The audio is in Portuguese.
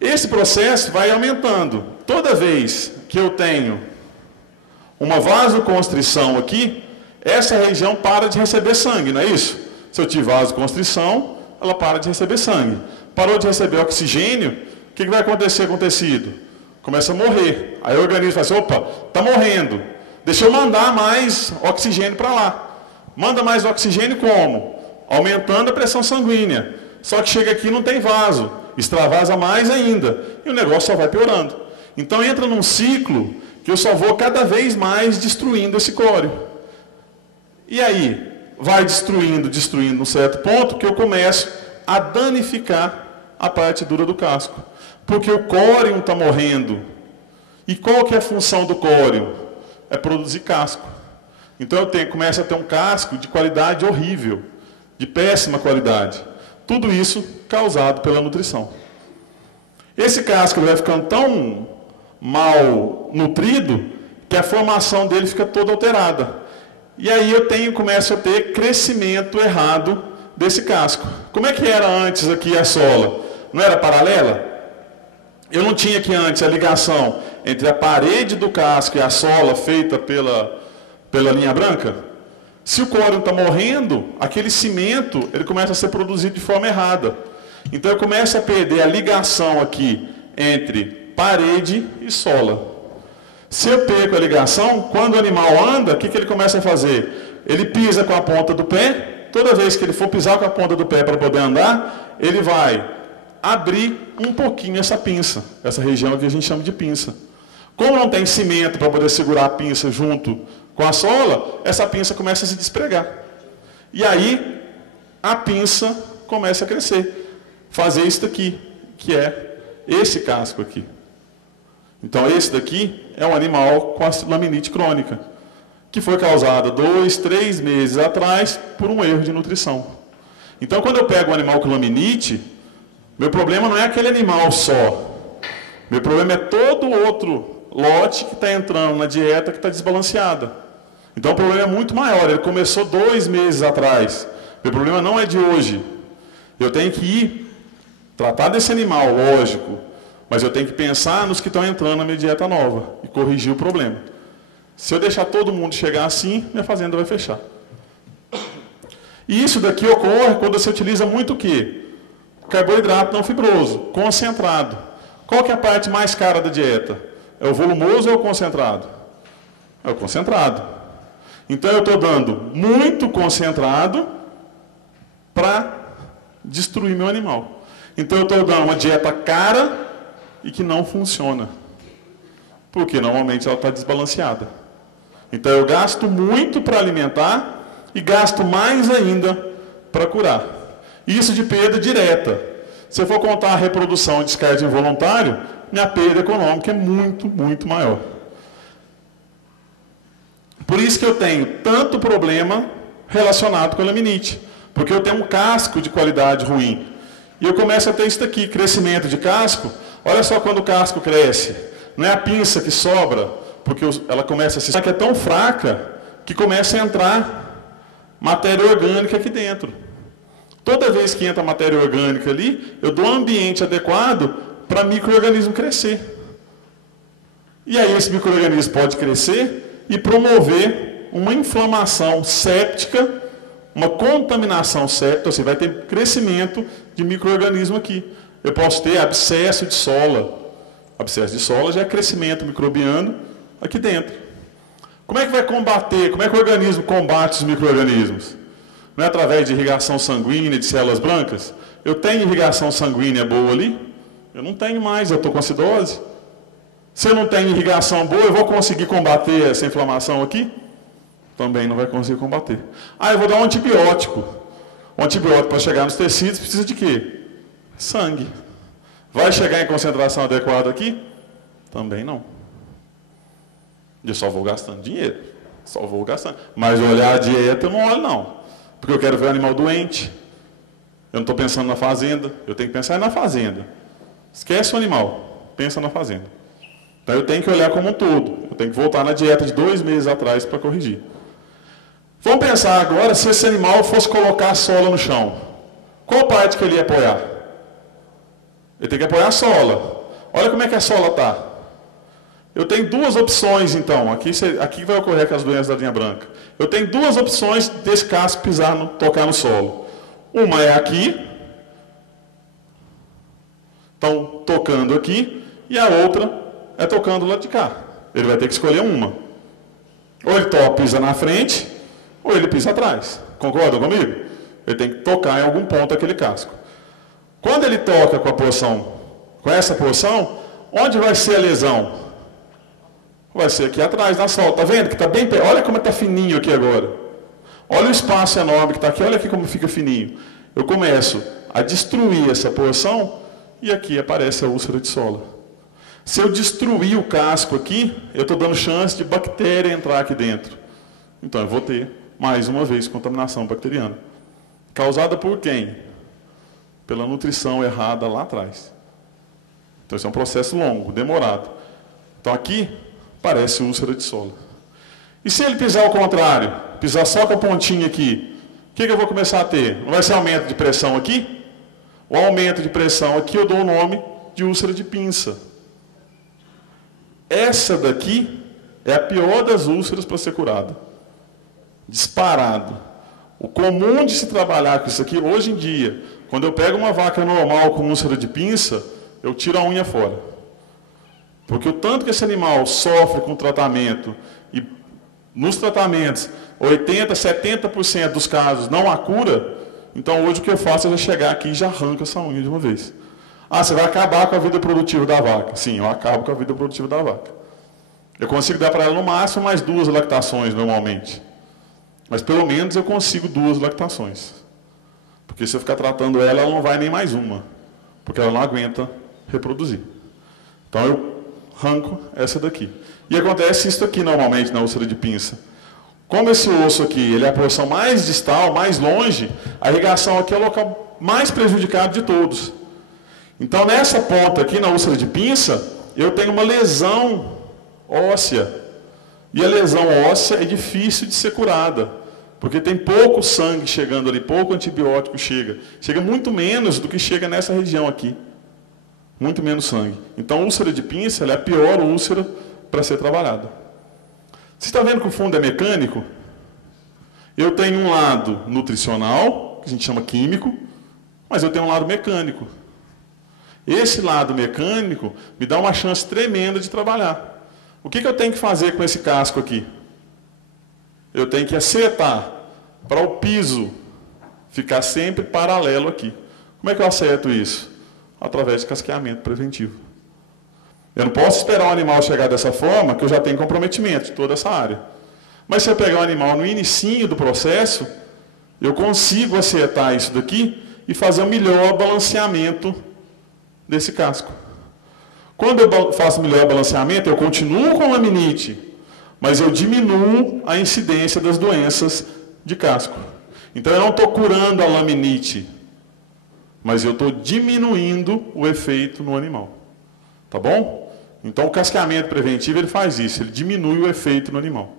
Esse processo vai aumentando. Toda vez que eu tenho uma vasoconstrição aqui, essa região para de receber sangue, não é isso? Se eu tiver vasoconstrição, ela para de receber sangue. Parou de receber oxigênio, o que vai acontecer com o tecido? Começa a morrer. Aí o organismo fala assim, opa, está morrendo. Deixa eu mandar mais oxigênio para lá. Manda mais oxigênio como? Aumentando a pressão sanguínea. Só que chega aqui e não tem vaso. Extravasa mais ainda. E o negócio só vai piorando. Então entra num ciclo que eu só vou cada vez mais destruindo esse córeo. E aí, vai destruindo num certo ponto que eu começo a danificar a parte dura do casco. Porque o córium está morrendo. E qual que é a função do córium? É produzir casco. Então eu começo a ter um casco de qualidade horrível, de péssima qualidade. Tudo isso causado pela nutrição. Esse casco vai ficando tão mal nutrido que a formação dele fica toda alterada. E aí eu começo a ter crescimento errado desse casco. Como é que era antes aqui a sola? Não era paralela? Eu não tinha aqui antes a ligação entre a parede do casco e a sola feita pela linha branca? Se o córium está morrendo, aquele cimento ele começa a ser produzido de forma errada. Então eu começo a perder a ligação aqui entre parede e sola. Se eu perco a ligação, quando o animal anda, o que ele começa a fazer? Ele pisa com a ponta do pé, toda vez que ele for pisar com a ponta do pé para poder andar, ele vai abrir um pouquinho essa pinça, essa região que a gente chama de pinça. Como não tem cimento para poder segurar a pinça junto com a sola, essa pinça começa a se despregar. E aí, a pinça começa a crescer. Fazer isso daqui, que é esse casco aqui. Então, esse daqui é um animal com a laminite crônica, que foi causada 2, 3 meses atrás por um erro de nutrição. Então, quando eu pego um animal com laminite, meu problema não é aquele animal só. Meu problema é todo outro lote que está entrando na dieta que está desbalanceada. Então o problema é muito maior. Ele começou 2 meses atrás. Meu problema não é de hoje. Eu tenho que ir tratar desse animal, lógico, mas eu tenho que pensar nos que estão entrando na minha dieta nova e corrigir o problema. Se eu deixar todo mundo chegar assim, minha fazenda vai fechar. E isso daqui ocorre quando você utiliza muito o quê? Carboidrato não fibroso, concentrado. Qual que é a parte mais cara da dieta? É o volumoso ou é o concentrado? É o concentrado. Então eu estou dando muito concentrado para destruir meu animal. Então eu estou dando uma dieta cara e que não funciona. Porque normalmente ela está desbalanceada. Então eu gasto muito para alimentar e gasto mais ainda para curar. Isso de perda direta. Se eu for contar a reprodução e descarte involuntário, minha perda econômica é muito, muito maior. Por isso que eu tenho tanto problema relacionado com a laminite. Porque eu tenho um casco de qualidade ruim. E eu começo a ter isso daqui, crescimento de casco. Olha só quando o casco cresce. Não é a pinça que sobra, porque ela começa a se... que é tão fraca que começa a entrar matéria orgânica aqui dentro. Toda vez que entra matéria orgânica ali, eu dou um ambiente adequado para micro-organismo crescer. E aí esse micro-organismo pode crescer e promover uma inflamação séptica, uma contaminação séptica, ou seja, vai ter crescimento de micro-organismo aqui. Eu posso ter abscesso de sola. Abscesso de sola já é crescimento microbiano aqui dentro. Como é que vai combater? Como é que o organismo combate os micro-organismos? Não é através de irrigação sanguínea, de células brancas? Eu tenho irrigação sanguínea boa ali? Eu não tenho mais, eu estou com acidose. Se eu não tenho irrigação boa, eu vou conseguir combater essa inflamação aqui? Também não vai conseguir combater. Ah, eu vou dar um antibiótico. Um antibiótico para chegar nos tecidos precisa de quê? Sangue. Vai chegar em concentração adequada aqui? Também não. Eu só vou gastando dinheiro. Só vou gastando. Mas olhar a dieta eu não olho não. Porque eu quero ver o animal doente. Eu não estou pensando na fazenda. Eu tenho que pensar na fazenda. Esquece o animal. Pensa na fazenda. Então eu tenho que olhar como um todo. Eu tenho que voltar na dieta de 2 meses atrás para corrigir. Vamos pensar agora se esse animal fosse colocar a sola no chão. Qual parte que ele ia apoiar? Ele tem que apoiar a sola. Olha como é que a sola está. Eu tenho duas opções, então. Aqui vai ocorrer com as doenças da linha branca. Eu tenho duas opções desse casco tocar no solo. Uma é aqui. Então, tocando aqui. E a outra é tocando do lado de cá. Ele vai ter que escolher uma. Ou ele pisa na frente, ou ele pisa atrás. Concordam comigo? Ele tem que tocar em algum ponto aquele casco. Quando ele toca com essa porção, onde vai ser a lesão? Vai ser aqui atrás, na sola. Está vendo que está bem perto? Olha como está fininho aqui agora. Olha o espaço enorme que está aqui. Olha aqui como fica fininho. Eu começo a destruir essa porção e aqui aparece a úlcera de sola. Se eu destruir o casco aqui, eu estou dando chance de bactéria entrar aqui dentro. Então eu vou ter, mais uma vez, contaminação bacteriana. Causada por quem? Pela nutrição errada lá atrás. Então isso é um processo longo, demorado. Então aqui parece úlcera de sola. E se ele pisar ao contrário, pisar só com a pontinha aqui, o que eu vou começar a ter? Não vai ser aumento de pressão aqui? O aumento de pressão aqui eu dou o nome de úlcera de pinça. Essa daqui é a pior das úlceras para ser curada. Disparado. O comum de se trabalhar com isso aqui, hoje em dia, quando eu pego uma vaca normal com úlcera de pinça, eu tiro a unha fora. Porque o tanto que esse animal sofre com o tratamento, e nos tratamentos, 80%, 70% dos casos não há cura, então hoje o que eu faço é já chegar aqui e já arranco essa unha de uma vez. Ah, você vai acabar com a vida produtiva da vaca. Sim, eu acabo com a vida produtiva da vaca. Eu consigo dar para ela no máximo mais 2 lactações normalmente. Mas pelo menos eu consigo 2 lactações. Porque se eu ficar tratando ela, ela não vai nem mais uma. Porque ela não aguenta reproduzir. Então eu arranco essa daqui. E acontece isso aqui normalmente na úlcera de pinça. Como esse osso aqui ele é a porção mais distal, mais longe, a irrigação aqui é o local mais prejudicado de todos. Então nessa ponta aqui, na úlcera de pinça, eu tenho uma lesão óssea. E a lesão óssea é difícil de ser curada. Porque tem pouco sangue chegando ali, pouco antibiótico chega. Chega muito menos do que chega nessa região aqui. Muito menos sangue. Então, a úlcera de pinça ela é a pior úlcera para ser trabalhada. Você está vendo que o fundo é mecânico? Eu tenho um lado nutricional, que a gente chama químico, mas eu tenho um lado mecânico. Esse lado mecânico me dá uma chance tremenda de trabalhar. O que eu tenho que fazer com esse casco aqui? Eu tenho que acertar para o piso ficar sempre paralelo aqui. Como é que eu acerto isso? Através de casqueamento preventivo. Eu não posso esperar o animal chegar dessa forma, que eu já tenho comprometimento de toda essa área. Mas se eu pegar o animal no inicinho do processo, eu consigo acertar isso daqui e fazer um melhor balanceamento desse casco. Quando eu faço melhor balanceamento, eu continuo com laminite, mas eu diminuo a incidência das doenças de casco. Então eu não estou curando a laminite, mas eu estou diminuindo o efeito no animal. Tá bom? Então o casqueamento preventivo ele faz isso, ele diminui o efeito no animal.